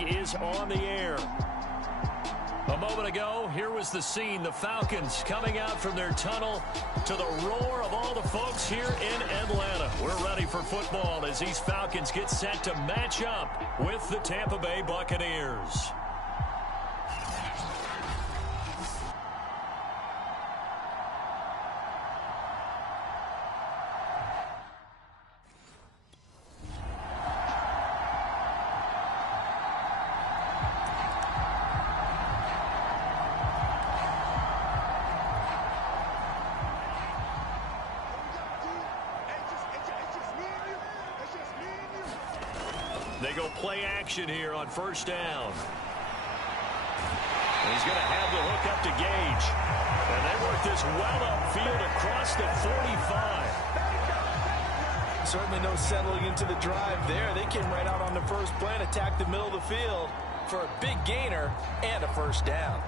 flag is on the air. A moment ago, here was the scene. The Falcons coming out from their tunnel to the roar of all the folks here in Atlanta. We're ready for football as these Falcons get set to match up with the Tampa Bay Buccaneers. They go play action here on first down. And he's going to have the hook up to Gage. And they work this well upfield across the 45. Certainly no settling into the drive there. They came right out on the first play and attacked the middle of the field for a big gainer and a first down.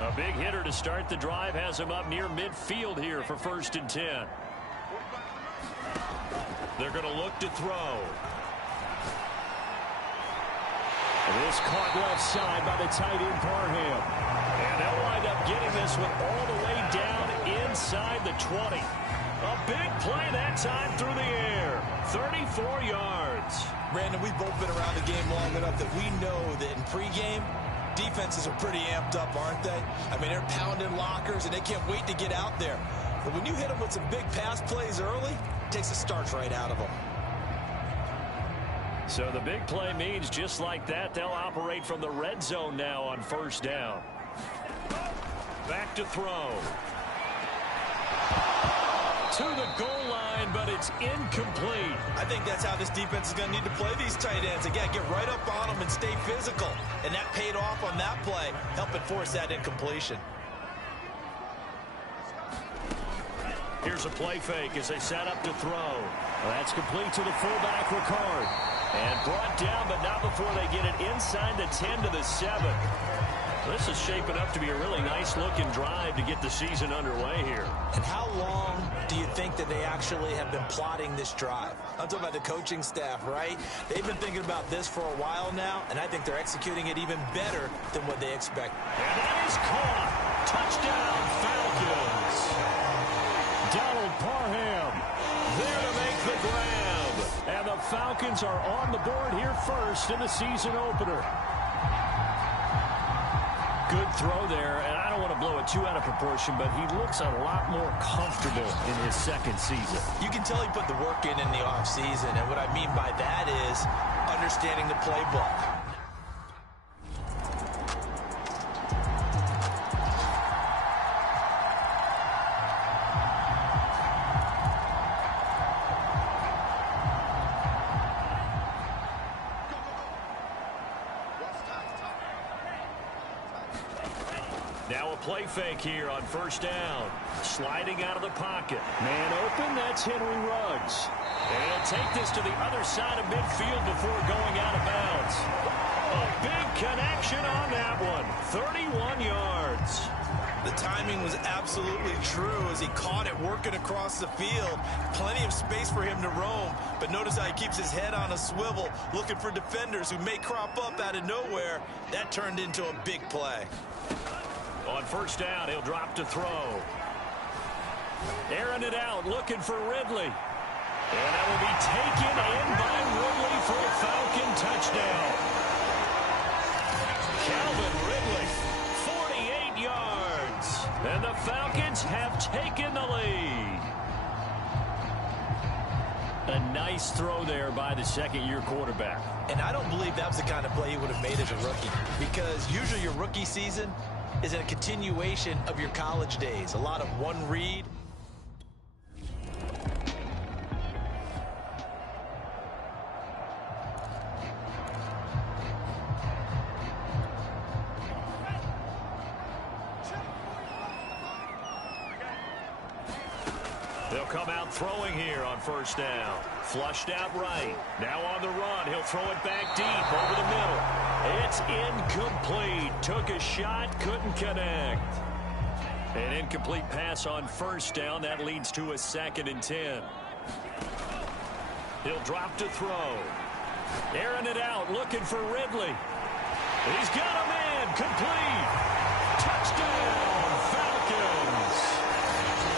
A big hitter to start the drive has him up near midfield here for 1st and 10. They're going to look to throw. This caught left side by the tight end Parham. And they'll wind up getting this one all the way down inside the 20. A big play that time through the air. 34 yards. Brandon, we've both been around the game long enough that we know that in pregame, defenses are pretty amped up, aren't they? I mean, they're pounding lockers, and they can't wait to get out there. But when you hit them with some big pass plays early, it takes the starch right out of them. So the big play means just like that, they'll operate from the red zone now on first down. Back to throw. To the goal line, but it's incomplete. I think that's how this defense is going to need to play these tight ends. Again, get right up on them and stay physical. And that paid off on that play, helping force that incompletion. Here's a play fake as they set up to throw. Well, that's complete to the fullback, Ricard. And brought down, but not before they get it inside the 10 to the 7. This is shaping up to be a really nice-looking drive to get the season underway here. And how long do you think that they actually have been plotting this drive? I'm talking about the coaching staff, right? They've been thinking about this for a while now, and I think they're executing it even better than what they expect. And that is caught. Touchdown, Falcons. Donald Parham there to make the grab. And the Falcons are on the board here first in the season opener. Good throw there, and I don't want to blow it too out of proportion, but he looks a lot more comfortable in his second season. You can tell he put the work in the offseason, and what I mean by that is understanding the playbook. Now a play fake here on first down. Sliding out of the pocket. Man open, that's Henry Ruggs. And he'll take this to the other side of midfield before going out of bounds. A big connection on that one. 31 yards. The timing was absolutely true as he caught it working across the field. Plenty of space for him to roam. But notice how he keeps his head on a swivel, looking for defenders who may crop up out of nowhere. That turned into a big play. On first down, he'll drop to throw. Airing it out, looking for Ridley. And that will be taken in by Ridley for a Falcon touchdown. Calvin Ridley, 48 yards. And the Falcons have taken the lead. A nice throw there by the second-year quarterback. And I don't believe that was the kind of play he would have made as a rookie. Because usually your rookie season is a continuation of your college days. A lot of one read. They'll come out throwing here on first down. Flushed out right. Now on the run. He'll throw it back deep over the middle. It's incomplete. Took a shot, couldn't connect. An incomplete pass on first down. That leads to a 2nd and 10. He'll drop to throw. Airing it out, looking for Ridley. He's got a man. Complete. Touchdown, Falcons.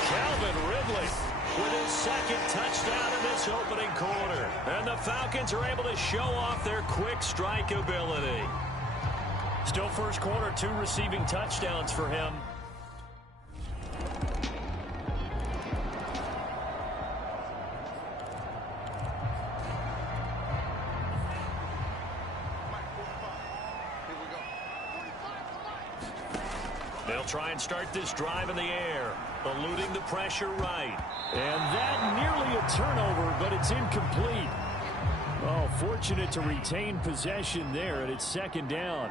Calvin Ridley with his second touchdown in this opening quarter. And the Falcons are able to show off their quick strike ability. Still first quarter, 2 receiving touchdowns for him. They'll try and start this drive in the air, eluding the pressure right. And that nearly a turnover, but it's incomplete. Oh, fortunate to retain possession there, and it's second down.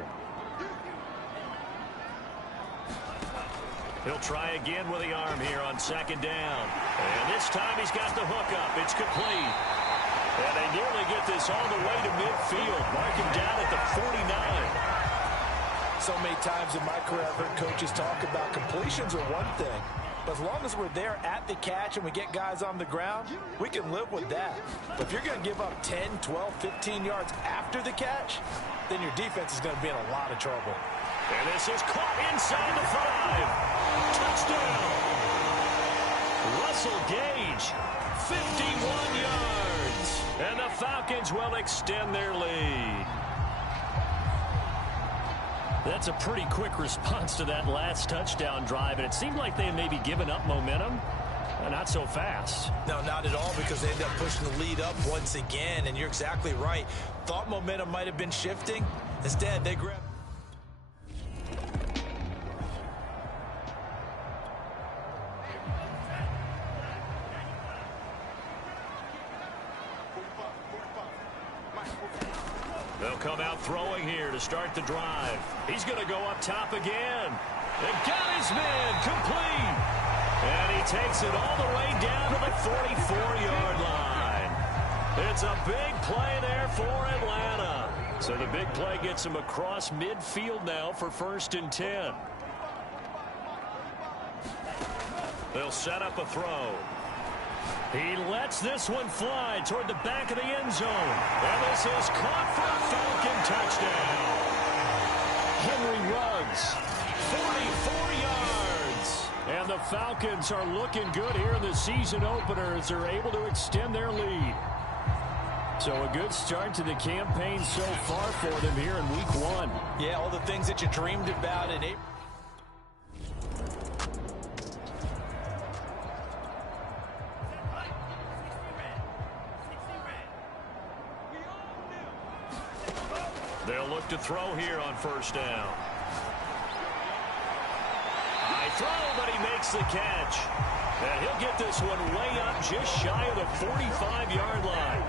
He'll try again with the arm here on second down. And this time he's got the hook up. It's complete. And they nearly get this all the way to midfield. Mark him down at the 49. So many times in my career, I've heard coaches talk about completions are one thing. But as long as we're there at the catch and we get guys on the ground, we can live with that. But if you're going to give up 10, 12, 15 yards after the catch, then your defense is going to be in a lot of trouble. And this is caught inside the 5. Touchdown. Russell Gage, 51 yards. And the Falcons will extend their lead. That's a pretty quick response to that last touchdown drive, and it seemed like they had maybe given up momentum. Not so fast. No, not at all, because they ended up pushing the lead up once again, and you're exactly right. Thought momentum might have been shifting. Instead, they grabbed. They'll come out throwing here to start the drive. He's going to go up top again. And got his man complete. And he takes it all the way down to the 44-yard line. It's a big play there for Atlanta. So the big play gets him across midfield now for 1st and 10. They'll set up a throw. He lets this one fly toward the back of the end zone. And this is caught for a Falcon touchdown. Henry Ruggs, 44 yards. And the Falcons are looking good here in the season opener as they're able to extend their lead. So a good start to the campaign so far for them here in week 1. Yeah, all the things that you dreamed about in April. They'll look to throw here on 1st down. High throw, but he makes the catch. And he'll get this one way up just shy of the 45-yard line.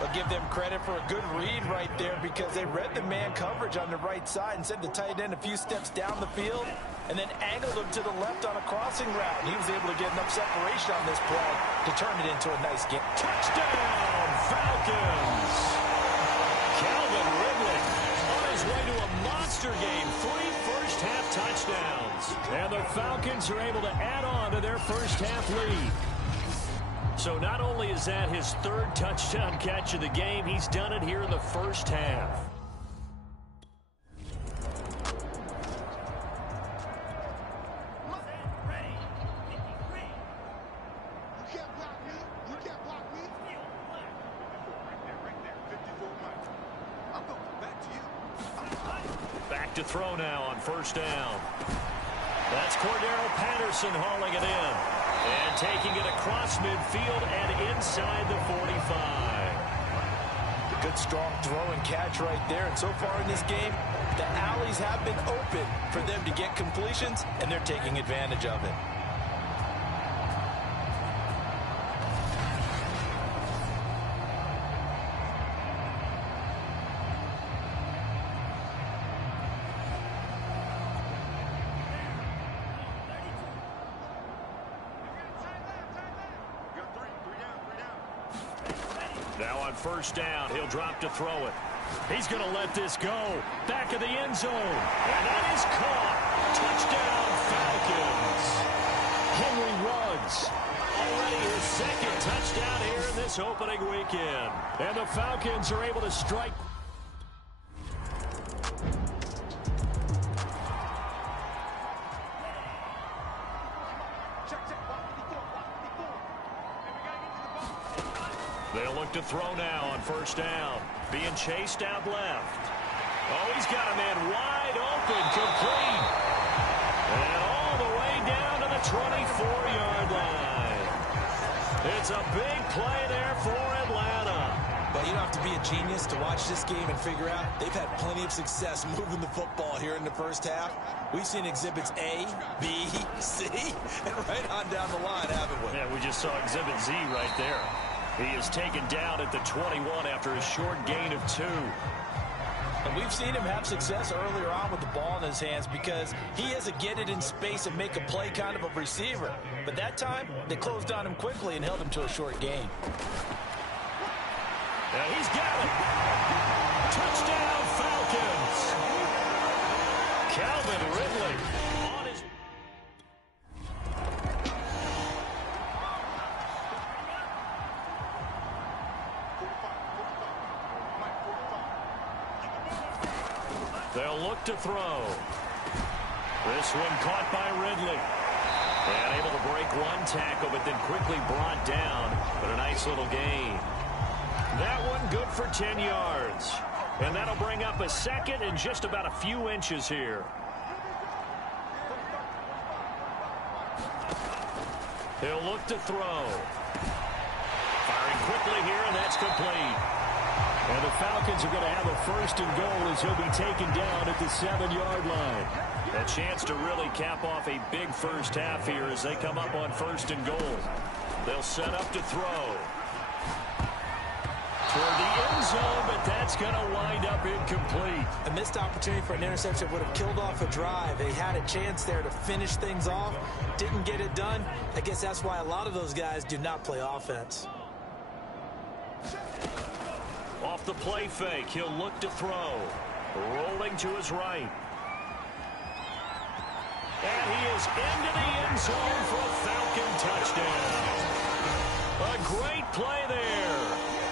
I'll give them credit for a good read right there, because they read the man coverage on the right side and sent the tight end a few steps down the field and then angled him to the left on a crossing route. He was able to get enough separation on this play to turn it into a nice game. Touchdown, Falcons! Calvin Ridley on his way to a monster game. 3 first-half touchdowns. And the Falcons are able to add on to their first-half lead. So not only is that his 3rd touchdown catch of the game, he's done it here in the first half. Back to throw now on 1st down. That's Cordero Patterson hauling it in. And taking it across midfield and inside the 45. Good, strong throw and catch right there. And so far in this game, the alleys have been open for them to get completions, and they're taking advantage of it. Now on 1st down, he'll drop to throw it. He's going to let this go. Back of the end zone. And that is caught. Touchdown, Falcons. Henry Ruggs. Already his 2nd touchdown here in this opening weekend. And the Falcons are able to strike. look to throw now on first down. Being chased out left. Oh, he's got a man wide open, complete. And all the way down to the 24-yard line. It's a big play there for Atlanta. But you don't have to be a genius to watch this game and figure out they've had plenty of success moving the football here in the first half. We've seen exhibits A, B, C, and right on down the line, haven't we? Yeah, we just saw exhibit Z right there. He is taken down at the 21 after a short gain of 2. And we've seen him have success earlier on with the ball in his hands because he has a get it in space and make a play kind of a receiver. But that time, they closed on him quickly and held him to a short gain. And he's got it. Touchdown, Falcons. Calvin Ridley on his... They'll look to throw. This one caught by Ridley. And able to break one tackle, but then quickly brought down. But a nice little gain. That one good for 10 yards. And that'll bring up a second and just about a few inches here. He'll look to throw. Firing quickly here, and that's complete. And the Falcons are going to have a first and goal as he'll be taken down at the 7-yard line. A chance to really cap off a big first half here as they come up on first and goal. They'll set up to throw. Toward the end zone, but that's going to wind up incomplete. A missed opportunity for an interception would have killed off a drive. They had a chance there to finish things off. Didn't get it done. I guess that's why a lot of those guys do not play offense. Off the play fake, he'll look to throw. Rolling to his right. And he is into the end zone for a Falcon touchdown. A great play there.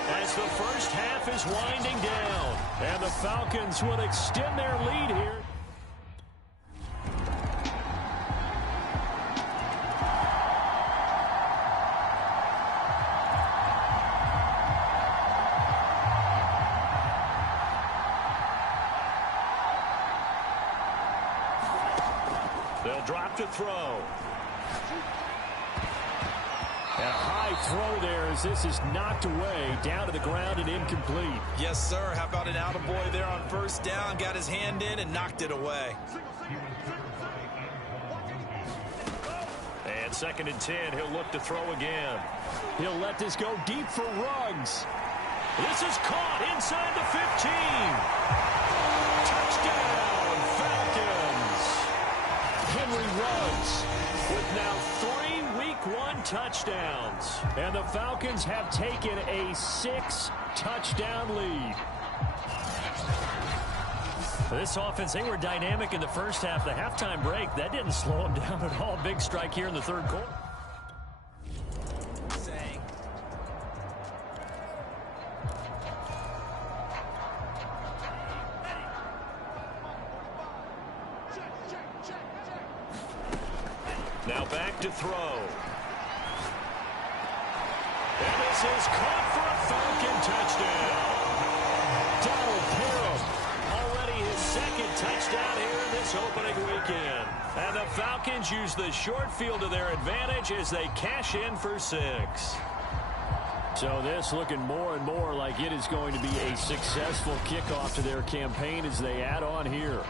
As the first half is winding down. And the Falcons will extend their lead here. They'll drop to throw. And a high throw there as this is knocked away, down to the ground and incomplete. Yes, sir. How about an attaboy there on first down? Got his hand in and knocked it away. And 2nd and 10, he'll look to throw again. He'll let this go deep for Ruggs. This is caught inside the 15. Touchdown, Falcons. Henry Ruggs with now 3 Week 1 touchdowns. And the Falcons have taken a 6-touchdown lead. This offense, they were dynamic in the first half. The halftime break, that didn't slow them down at all. Big strike here in the third quarter. Now back to throw. And this is caught for a Falcon touchdown. Donald Parham, already his 2nd touchdown here in this opening weekend. And the Falcons use the short field to their advantage as they cash in for 6. So this looking more and more like it is going to be a successful kickoff to their campaign as they add on here.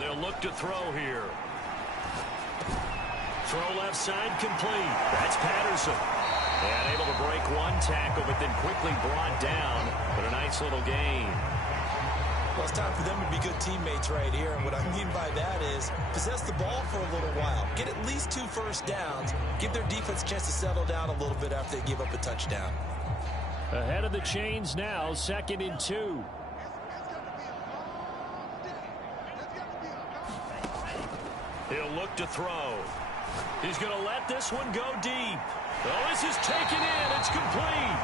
They'll look to throw here. Throw left side complete. That's Patterson. And able to break one tackle, but then quickly brought down. But a nice little gain. Well, it's time for them to be good teammates right here. And what I mean by that is possess the ball for a little while. Get at least 2 first downs. Give their defense a chance to settle down a little bit after they give up a touchdown. Ahead of the chains now, 2nd and 2. He'll look to throw. He's going to let this one go deep. Oh, this is taken in. It's complete.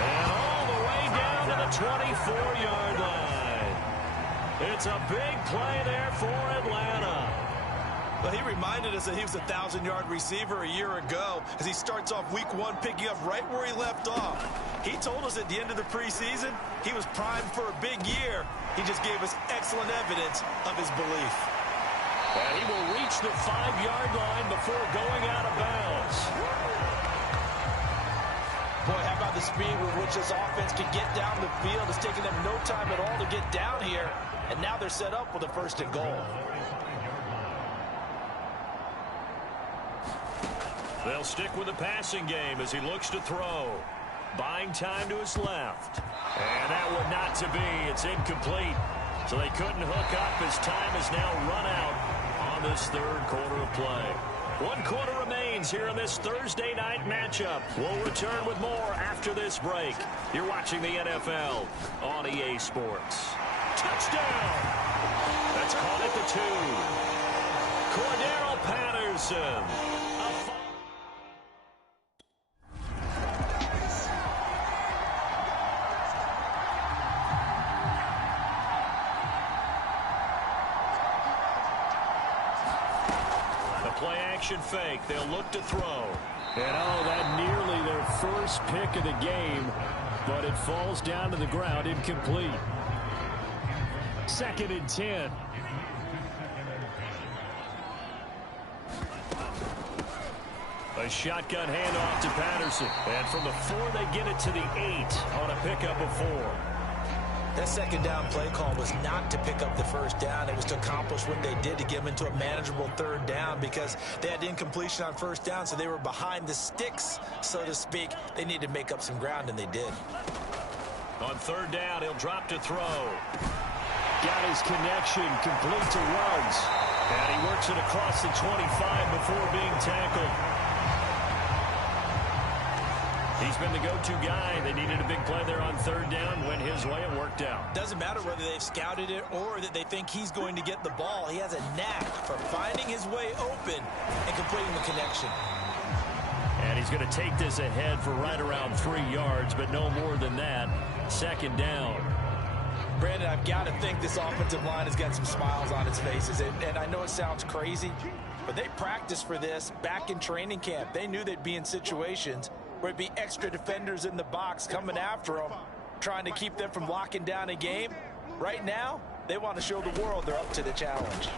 And all the way down to the 24-yard line. It's a big play there for Atlanta. Well, he reminded us that he was a 1,000-yard receiver a year ago as he starts off week 1 picking up right where he left off. He told us at the end of the preseason he was primed for a big year. He just gave us excellent evidence of his belief. And he will reach the 5-yard line before going out of bounds. Boy, how about the speed with which this offense can get down the field? It's taken them no time at all to get down here. And now they're set up with a 1st and goal. They'll stick with the passing game as he looks to throw. Buying time to his left. And that would not to be. It's incomplete. So they couldn't hook up as time is now run out on this 3rd quarter of play. 1 quarter remains here in this Thursday night matchup. We'll return with more after this break. You're watching the NFL on EA Sports. Touchdown! That's caught at the 2. Cordero Patterson. Play-action fake. They'll look to throw. And, oh, that nearly their first pick of the game, but it falls down to the ground incomplete. 2nd and 10. A shotgun handoff to Patterson. And from the 4, they get it to the 8 on a pickup of 4. That 2nd down play call was not to pick up the 1st down. It was to accomplish what they did to get them into a manageable 3rd down because they had incompletion on 1st down, so they were behind the sticks, so to speak. They needed to make up some ground, and they did. On 3rd down, he'll drop to throw. Got his connection complete to Ruggs. And he works it across the 25 before being tackled. He's been the go-to guy. They needed a big play there on 3rd down. Went his way. It worked out. Doesn't matter whether they've scouted it or that they think he's going to get the ball. He has a knack for finding his way open and completing the connection. And he's going to take this ahead for right around 3 yards, but no more than that. 2nd down. Brandon, I've got to think this offensive line has got some smiles on its faces. And I know it sounds crazy, but they practiced for this back in training camp. They knew they'd be in situations where it'd be extra defenders in the box coming after them, trying to keep them from locking down a game. Right now, they want to show the world they're up to the challenge.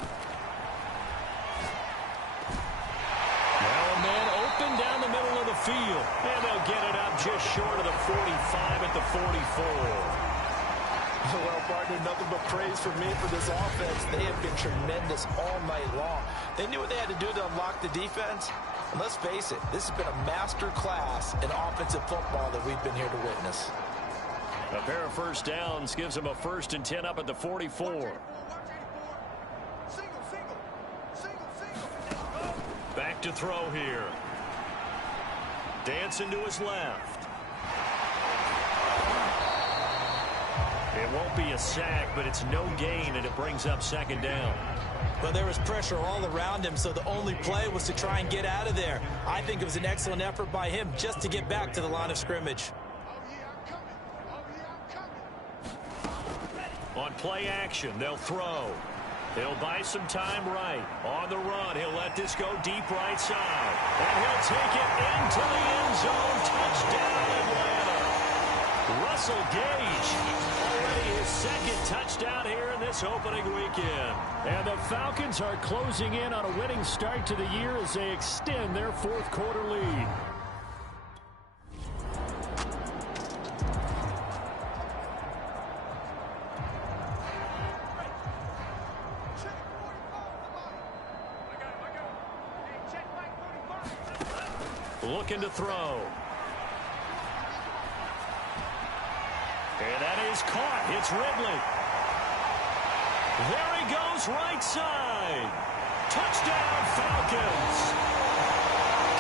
Now a man open down the middle of the field. And they'll get it up just short of the 45 at the 44. Well, partner, nothing but praise for me for this offense. They have been tremendous all night long. They knew what they had to do to unlock the defense. And let's face it, this has been a master class in offensive football that we've been here to witness. A pair of 1st downs gives them a 1st and 10 up at the 44. Back to throw here. Dancing to his left. It won't be a sack, but it's no gain, and it brings up 2nd down. Well, there was pressure all around him, so the only play was to try and get out of there. I think it was an excellent effort by him just to get back to the line of scrimmage. On play action, they'll throw. He'll buy some time right. On the run, he'll let this go deep right side. And he'll take it into the end zone. Touchdown, Atlanta. Russell Gage, already his 2nd touchdown here in this opening weekend. And the Falcons are closing in on a winning start to the year as they extend their 4th quarter lead. Looking to throw. And that is caught. It's Ridley. There he goes, right side. Touchdown, Falcons.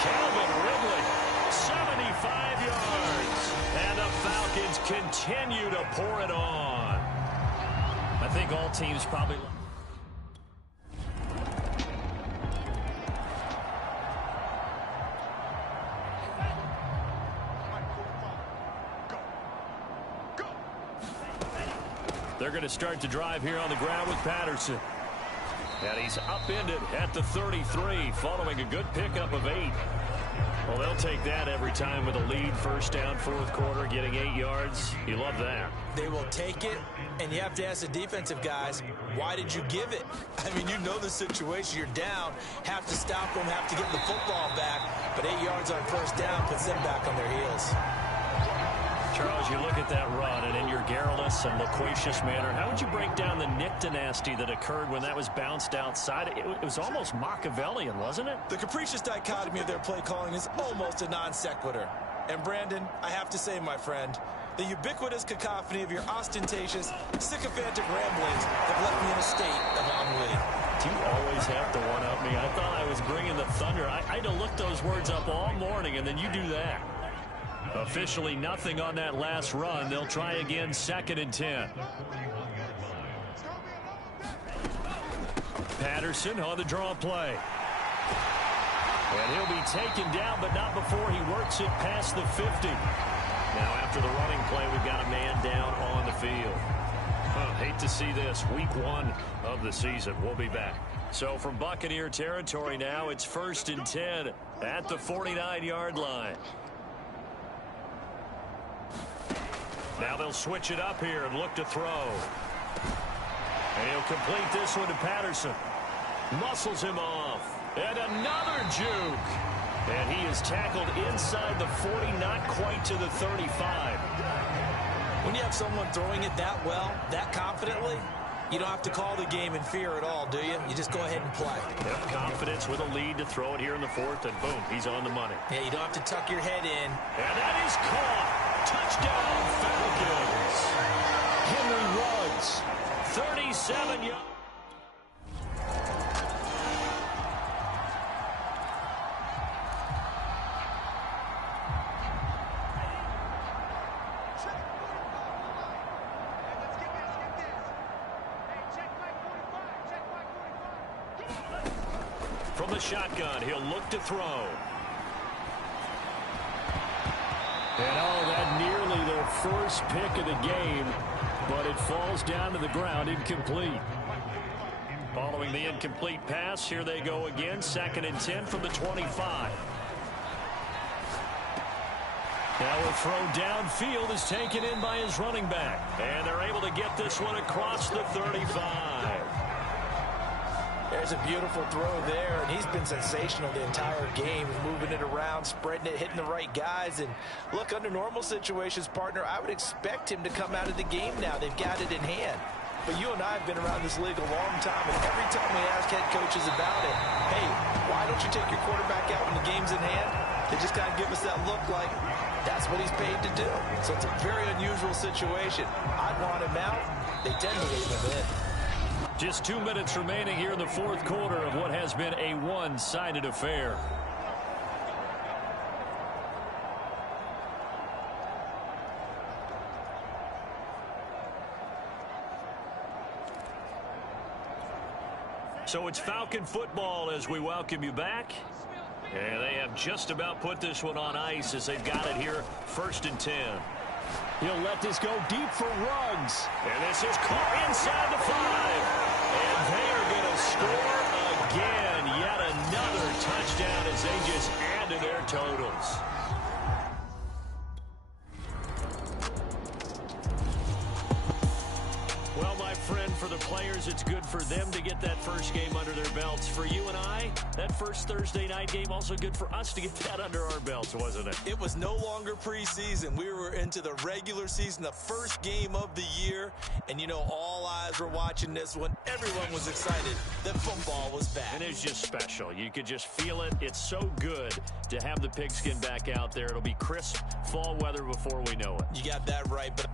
Calvin Ridley, 75 yards. And the Falcons continue to pour it on. I think all teams probably... They're going to start the drive here on the ground with Patterson. And he's upended at the 33 following a good pickup of 8. Well, they'll take that every time with a lead. First down, fourth quarter, getting 8 yards. You love that. They will take it, and you have to ask the defensive guys, why did you give it? I mean, you know the situation. You're down, have to stop them, have to get the football back, but 8 yards on first down puts them back on their heels. Charles, you look at that run, and in your garrulous and loquacious manner, how would you break down the Nick dynasty that occurred when that was bounced outside? It was almost Machiavellian, wasn't it? The capricious dichotomy of their play calling is almost a non sequitur. And Brandon, I have to say, my friend, the ubiquitous cacophony of your ostentatious, sycophantic ramblings have left me in a state of ennui. You always have to one-up me. I thought I was bringing the thunder. I had to look those words up all morning, and then you do that. Officially nothing on that last run. They'll try again, 2nd and 10. Patterson on the draw play. And he'll be taken down, but not before he works it past the 50. Now after the running play, we've got a man down on the field. Hate to see this. Week 1 of the season. We'll be back. So from Buccaneer territory now, it's 1st and 10 at the 49-yard line. Now they'll switch it up here and look to throw. And he'll complete this one to Patterson. Muscles him off. And another juke. And he is tackled inside the 40, not quite to the 35. When you have someone throwing it that well, that confidently, you don't have to call the game in fear at all, do you? You just go ahead and play. Yep, confidence with a lead to throw it here in the 4th, and boom, he's on the money. Yeah, you don't have to tuck your head in. And that is caught. Touchdown, Falcons. Henry Ruggs, 37 yards. From the shotgun, he'll look to throw. And that nearly their first pick of the game, but it falls down to the ground incomplete. Following the incomplete pass, here they go again, 2nd and 10 from the 25. Now a throw downfield is taken in by his running back. And they're able to get this one across the 35. There's a beautiful throw there, and he's been sensational the entire game, moving it around, spreading it, hitting the right guys. And look, under normal situations, partner, I would expect him to come out of the game now. They've got it in hand. But you and I have been around this league a long time, and every time we ask head coaches about it, hey, why don't you take your quarterback out when the game's in hand? They just kind of give us that look like that's what he's paid to do. So it's a very unusual situation. I'd want him out. They tend to leave him in. Just 2 minutes remaining here in the 4th quarter of what has been a one-sided affair. So it's Falcon football as we welcome you back. And they have just about put this one on ice as they've got it here, 1st and 10. He'll let this go deep for Ruggs. And this is caught inside the 5. And they are going to score again. Yet another touchdown as they just add to their totals. Well, my friend, for the players, it's good for them to get that first game under their belts. For you and I, that first Thursday night game, also good for us to get that under our belts, wasn't it? It was no longer preseason. We were into the regular season, the first game of the year. And, you know, all eyes were watching this one. Everyone was excited that football was back. And it's just special. You could just feel it. It's so good to have the pigskin back out there. It'll be crisp fall weather before we know it. You got that right, but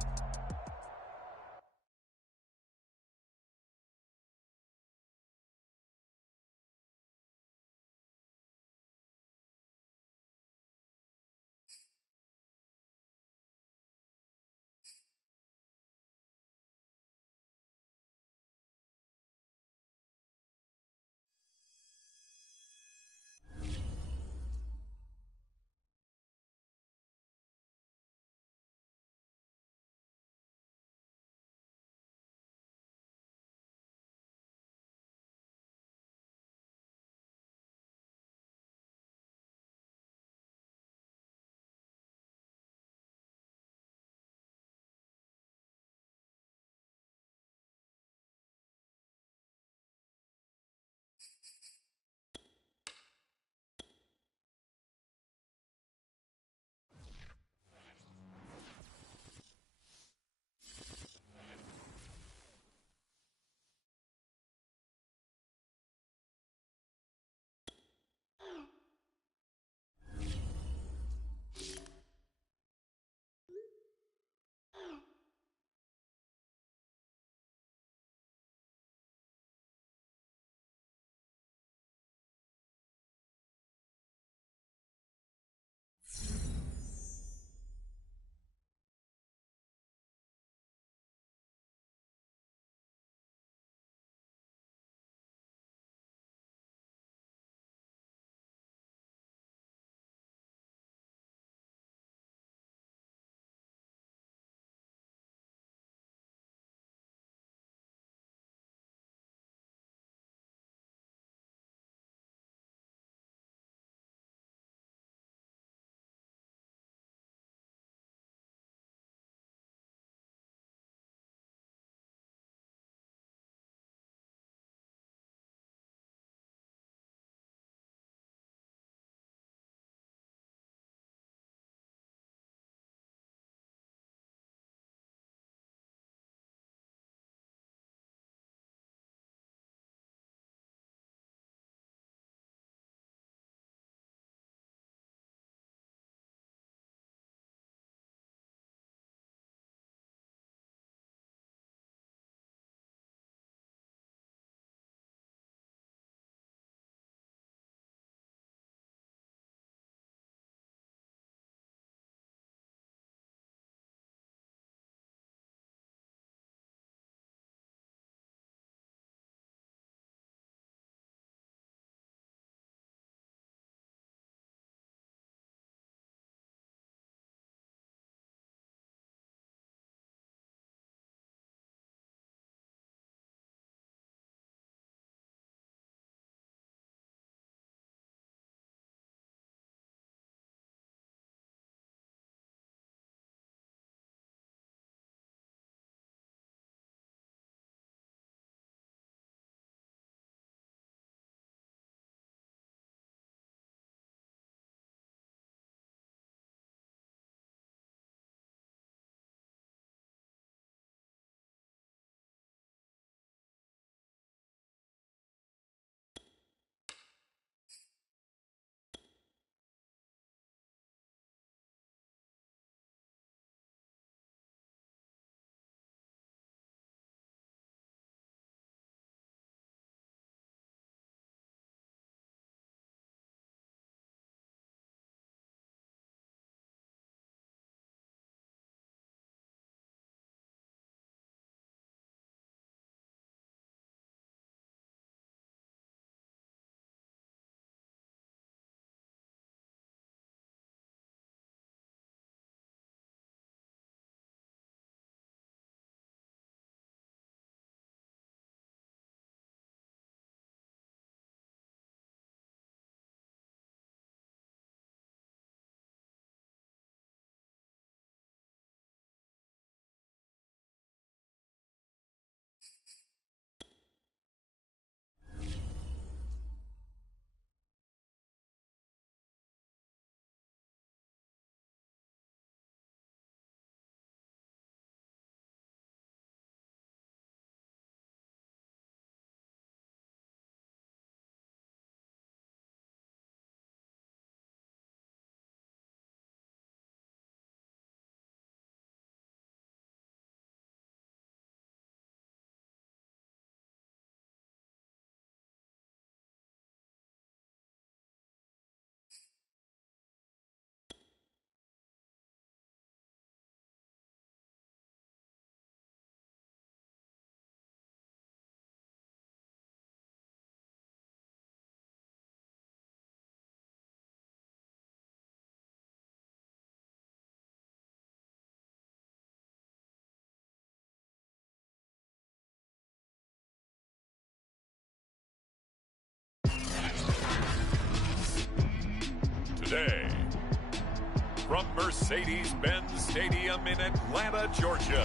Mercedes-Benz Stadium in Atlanta, Georgia.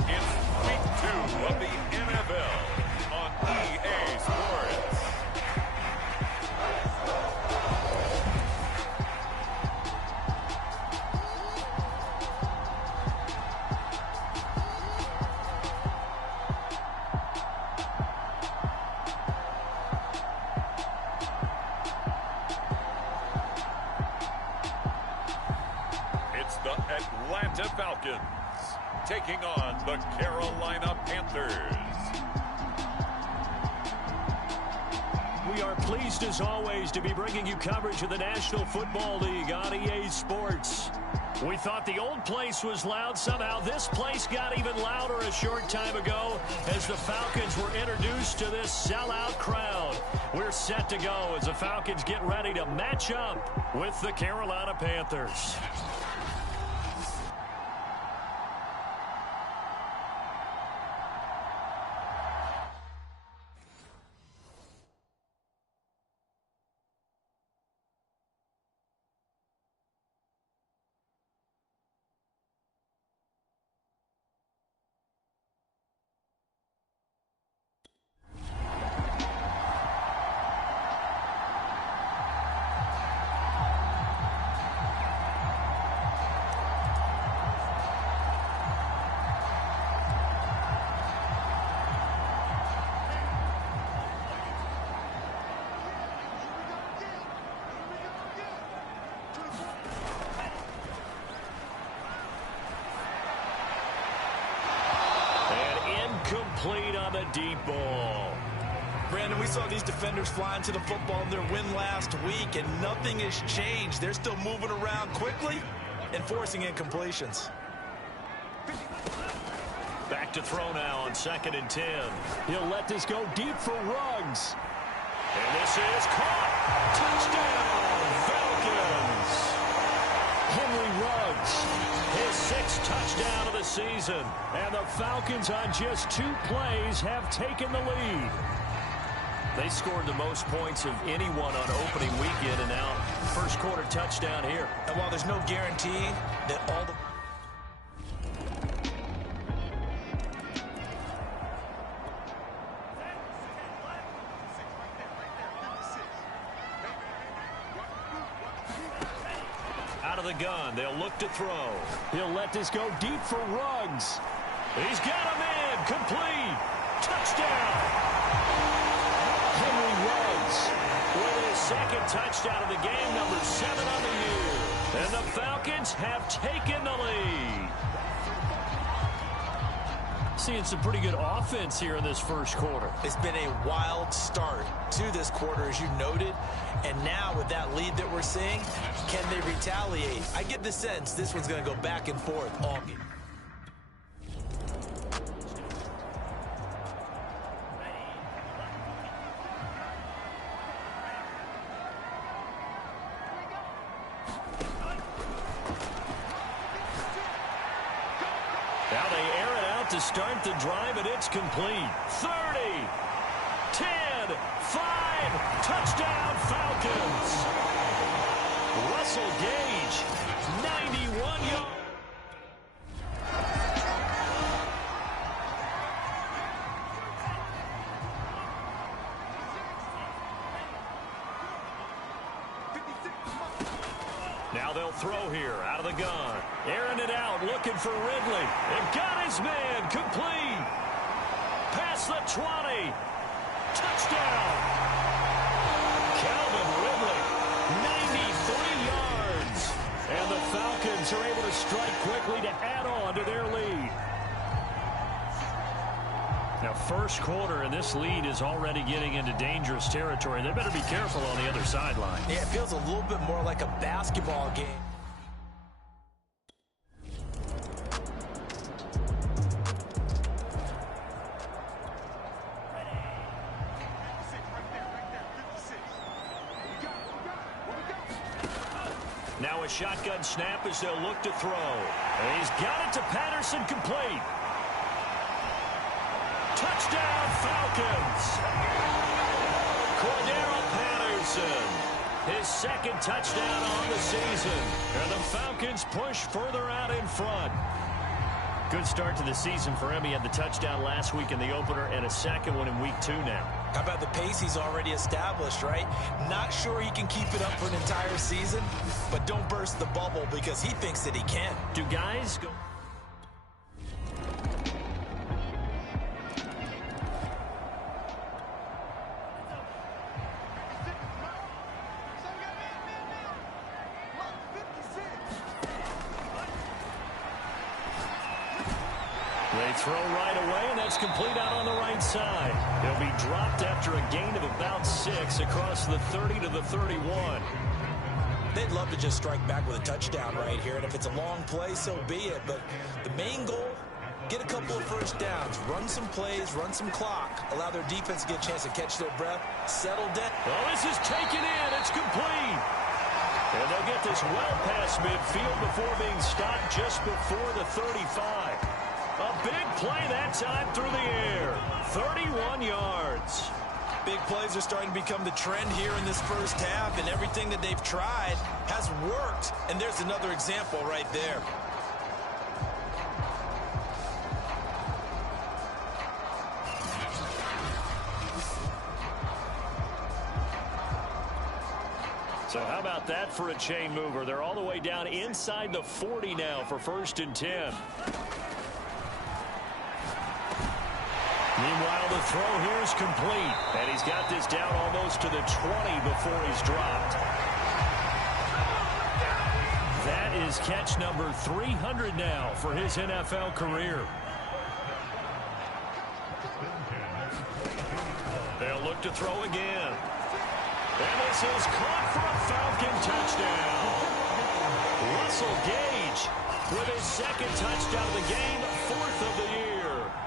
It's week 2 of the NFL on EA Sports. It's the Atlanta Falcons taking on the Carolina Panthers. We are pleased, as always, to be bringing you coverage of the National Football League on EA Sports. We thought the old place was loud. Somehow this place got even louder a short time ago as the Falcons were introduced to this sellout crowd. We're set to go as the Falcons get ready to match up with the Carolina Panthers. Complete on the deep ball. Brandon, we saw these defenders flying to the football in their win last week, and nothing has changed. They're still moving around quickly and forcing incompletions. Back to throw now on 2nd and 10. He'll let this go deep for Ruggs. And this is caught. Touchdown, Falcons. Henry Ruggs, his 6th touchdown of the season. And the Falcons on just 2 plays have taken the lead. They scored the most points of anyone on opening weekend, and now first quarter touchdown here. And while there's no guarantee that all the... Out of the gun, they'll look to throw. He'll let this go deep for Ruggs. He's got him in, complete. Touchdown. Henry Ruggs with his 2nd touchdown of the game, number 7 on the year. And the Falcons have taken the lead. Seeing some pretty good offense here in this first quarter. It's been a wild start to this quarter, as you noted. And now with that lead that we're seeing, can they retaliate? I get the sense this one's going to go back and forth all game. Now they air it out to start the drive, and it's complete. 30, 10, 5, touchdown Falcons. Russell Gage, 91 yards. Now they'll throw here out of the gun. Airing it out, looking for Ridley. They've got his man, complete. Past the 20. Touchdown. Calvin Ridley, 93 yards. And the Falcons are able to strike quickly to add on to their lead. Now, first quarter, and this lead is already getting into dangerous territory. They better be careful on the other sideline. Yeah, it feels a little bit more like a basketball game. Now a shotgun snap as they'll look to throw. And he's got it to Patterson, complete. Touchdown, Falcons. Cordero Patterson His second touchdown on the season. And the Falcons push further out in front. Good start to the season for him. He had the touchdown last week in the opener and a second one in week 2 now. How about the pace he's already established, right? Not sure he can keep it up for an entire season, but don't burst the bubble because he thinks that he can. Do guys go... They throw right away, and that's complete out on the right side. He'll be dropped after a gain of about 6 across the 30 to the 31. They'd love to just strike back with a touchdown right here, and if it's a long play, so be it. But the main goal, get a couple of first downs, run some plays, run some clock, allow their defense to get a chance to catch their breath, settle down. Oh, this is taken in. It's complete. And they'll get this well past midfield before being stopped just before the 35. A big play that time through the air. 31 yards. Big plays are starting to become the trend here in this first half, and everything that they've tried has worked. And there's another example right there. So how about that for a chain mover? They're all the way down inside the 40 now for 1st and 10. Meanwhile, the throw here is complete. And he's got this down almost to the 20 before he's dropped. That is catch number 300 now for his NFL career. They'll look to throw again. And this is caught for a Falcon touchdown. Russell Gage with his second touchdown of the game, 4th of the year.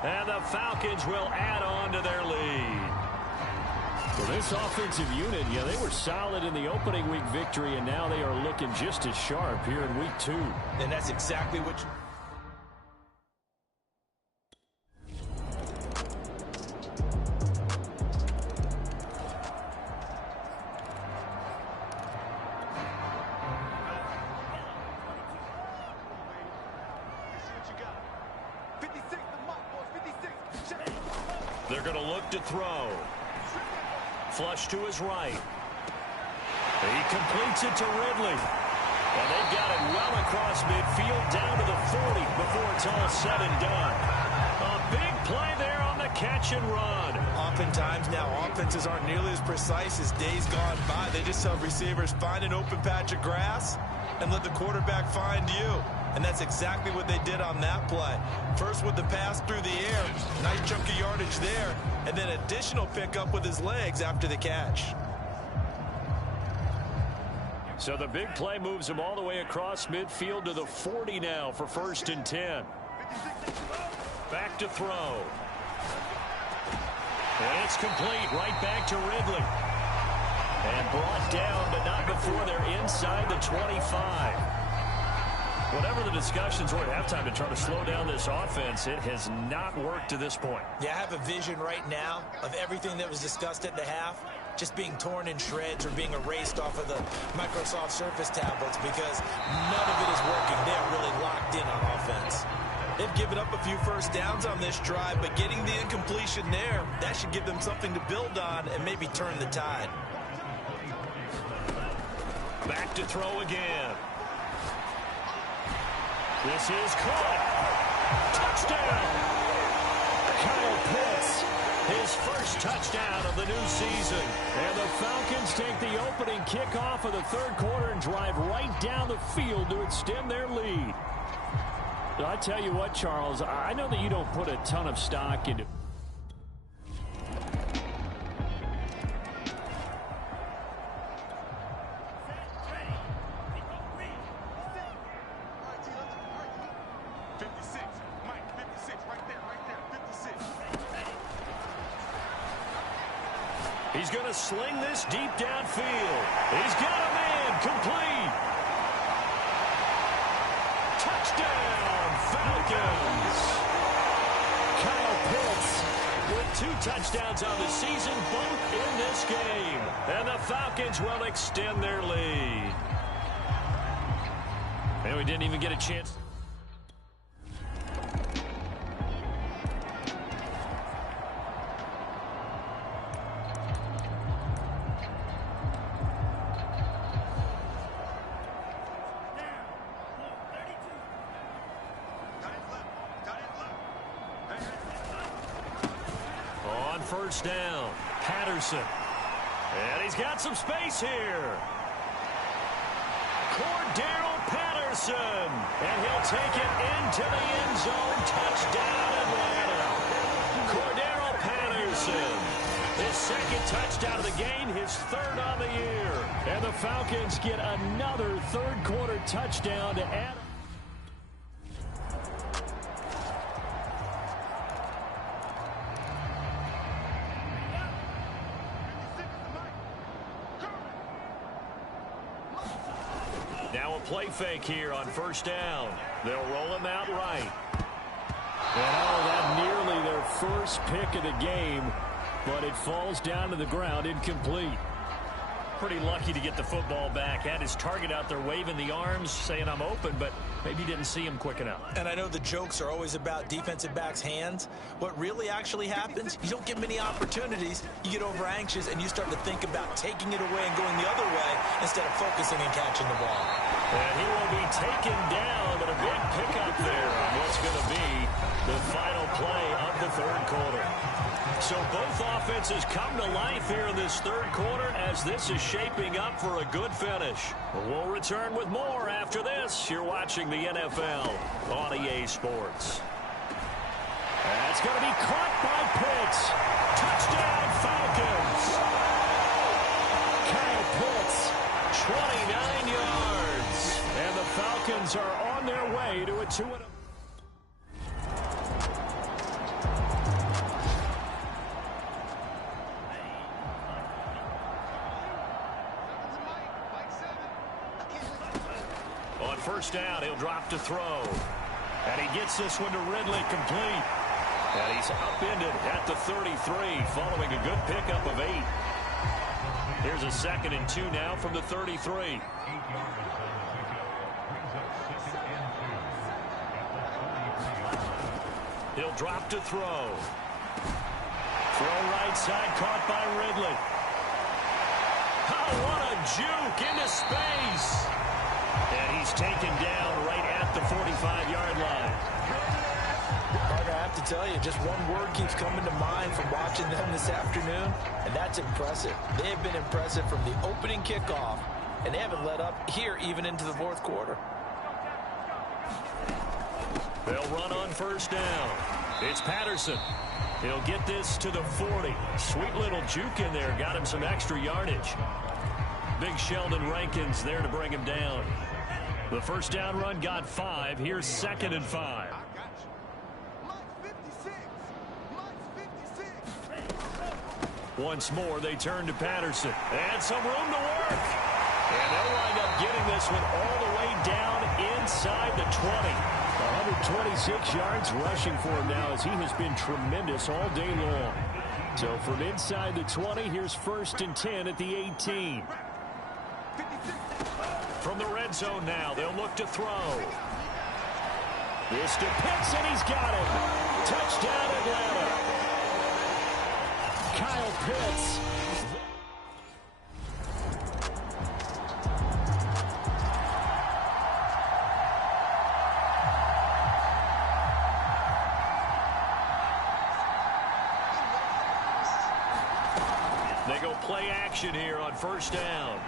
And the Falcons will add on to their lead. Well, this offensive unit, yeah, they were solid in the opening week victory, and now they are looking just as sharp here in week 2. And that's exactly what you... They're going to look to throw. Flush to his right. He completes it to Ridley. And they've got it well across midfield down to the 40 before it's all said and done. A big play there on the catch and run. Oftentimes now offenses aren't nearly as precise as days gone by. They just have receivers find an open patch of grass and let the quarterback find you. And that's exactly what they did on that play. First with the pass through the air, nice chunk of yardage there, and then additional pickup with his legs after the catch. So the big play moves him all the way across midfield to the 40 now for 1st and 10. Back to throw. And it's complete right back to Ridley. And brought down, but not before they're inside the 25. Whatever the discussions were at halftime to try to slow down this offense, it has not worked to this point. Yeah, I have a vision right now of everything that was discussed at the half just being torn in shreds or being erased off of the Microsoft Surface tablets because none of it is working. They're really locked in on offense. They've given up a few first downs on this drive, but getting the incompletion there, that should give them something to build on and maybe turn the tide. Back to throw again. This is caught. Touchdown. Kyle Pitts, his first touchdown of the new season. And the Falcons take the opening kickoff of the 3rd quarter and drive right down the field to extend their lead. I tell you what, Charles, I know that you don't put a ton of stock into... He's going to sling this deep downfield. He's got a man complete. Touchdown, Falcons. Kyle Pitts with 2 touchdowns on the season, both in this game. And the Falcons will extend their lead. And we didn't even get a chance. On first down, Patterson. And he's got some space here. Cordero Patterson. And he'll take it into the end zone. Touchdown, Atlanta. Cordero Patterson. His second touchdown of the game, his 3rd on the year. And the Falcons get another third-quarter touchdown to add. Now a play fake here on first down. They'll roll him out right. And that nearly their first pick of the game, but it falls down to the ground incomplete. Pretty lucky to get the football back. Had his target out there waving the arms, saying I'm open, but maybe didn't see him quick enough. And I know the jokes are always about defensive backs' hands. What really actually happens, you don't get many opportunities. You get over anxious and you start to think about taking it away and going the other way instead of focusing and catching the ball. And he will be taken down, but a big pickup there on what's going to be the final play of the third quarter. So both offenses come to life here in this third quarter as this is shaping up for a good finish. We'll return with more after this. You're watching the NFL on EA Sports. That's going to be caught by Pitts. Touchdown, Falcons. Kyle Pitts, 29 yards. And the Falcons are on their way to a 2-0. On first down, he'll drop to throw. And he gets this one to Ridley complete. And he's upended at the 33 following a good pickup of 8. Here's a 2nd and 2 now from the 33. He'll drop to throw. Throw right side, caught by Ridley. Oh, what a juke into space. And he's taken down right at the 45-yard line. Parker, I have to tell you, just one word keeps coming to mind from watching them this afternoon, and that's impressive. They have been impressive from the opening kickoff, and they haven't let up here even into the fourth quarter. They'll run on first down. It's Patterson. He'll get this to the 40. Sweet little juke in there. Got him some extra yardage. Big Sheldon Rankins there to bring him down. The first down run got 5. Here's 2nd and 5. Once more, they turn to Patterson. And some room to work. And they'll wind up getting this one all the way down inside the 20. 126 yards rushing for him now as he has been tremendous all day long. So from inside the 20, here's 1st and 10 at the 18. From the red zone now, they'll look to throw. This to Pitts, and he's got it. Touchdown, Atlanta. Kyle Pitts. They go play action here on first down.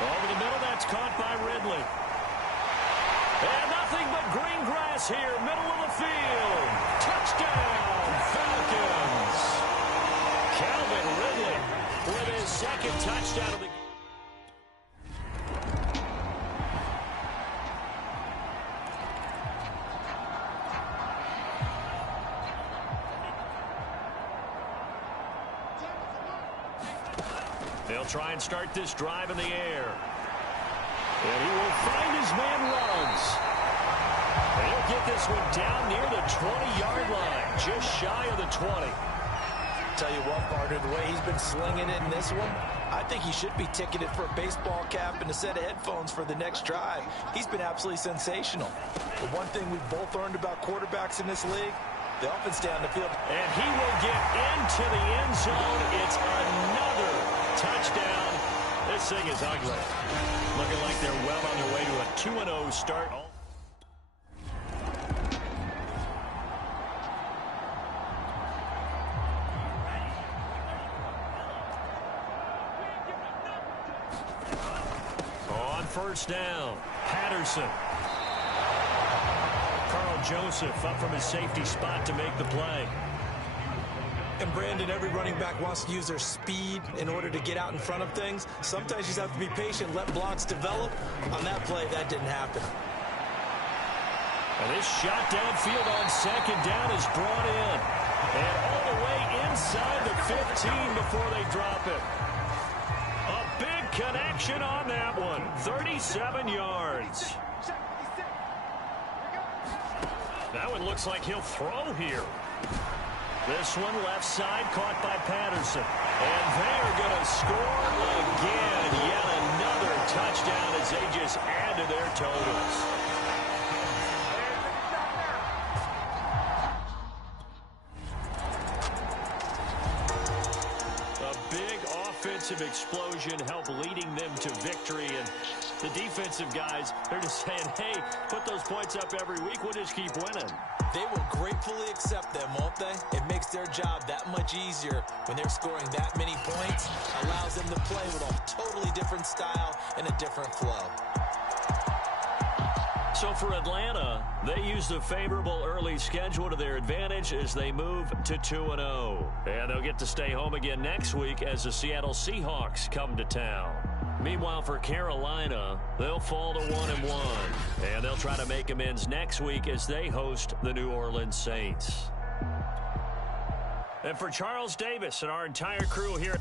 Over the middle, that's caught by Ridley. And nothing but green grass here, middle of the field. Touchdown, Falcons. Calvin Ridley with his 2nd touchdown of the game. They'll try and start this drive in the air. And he will find his man Ruggs. And he'll get this one down near the 20-yard line, just shy of the 20. tell you what, partner, the way he's been slinging it in this one, I think he should be ticketed for a baseball cap and a set of headphones for the next drive. He's been absolutely sensational. The one thing we've both learned about quarterbacks in this league, they often stay on the field. And he will get into the end zone. It's another touchdown. This thing is ugly. Looking like they're well on their way to a 2-0 start. On first down, Patterson. Carl Joseph up from his safety spot to make the play. And Brandon, every running back wants to use their speed in order to get out in front of things. Sometimes you just have to be patient, let blocks develop. On that play, that didn't happen. And this shot downfield on second down is brought in. And all the way inside the 15 before they drop it. A big connection on that one. 37 yards. That one looks like he'll throw here. This one left side caught by Patterson. And they are going to score again. Yet another touchdown as they just add to their totals. A big offensive explosion helped leading them to victory. And the defensive guys, they're just saying, hey, put those points up every week. We'll just keep winning. They will gratefully accept them, won't they? It makes their job that much easier when they're scoring that many points. Allows them to play with a totally different style and a different flow. So for Atlanta, they use the favorable early schedule to their advantage as they move to 2-0. And they'll get to stay home again next week as the Seattle Seahawks come to town. Meanwhile, for Carolina, they'll fall to 1-1. And they'll try to make amends next week as they host the New Orleans Saints. And for Charles Davis and our entire crew here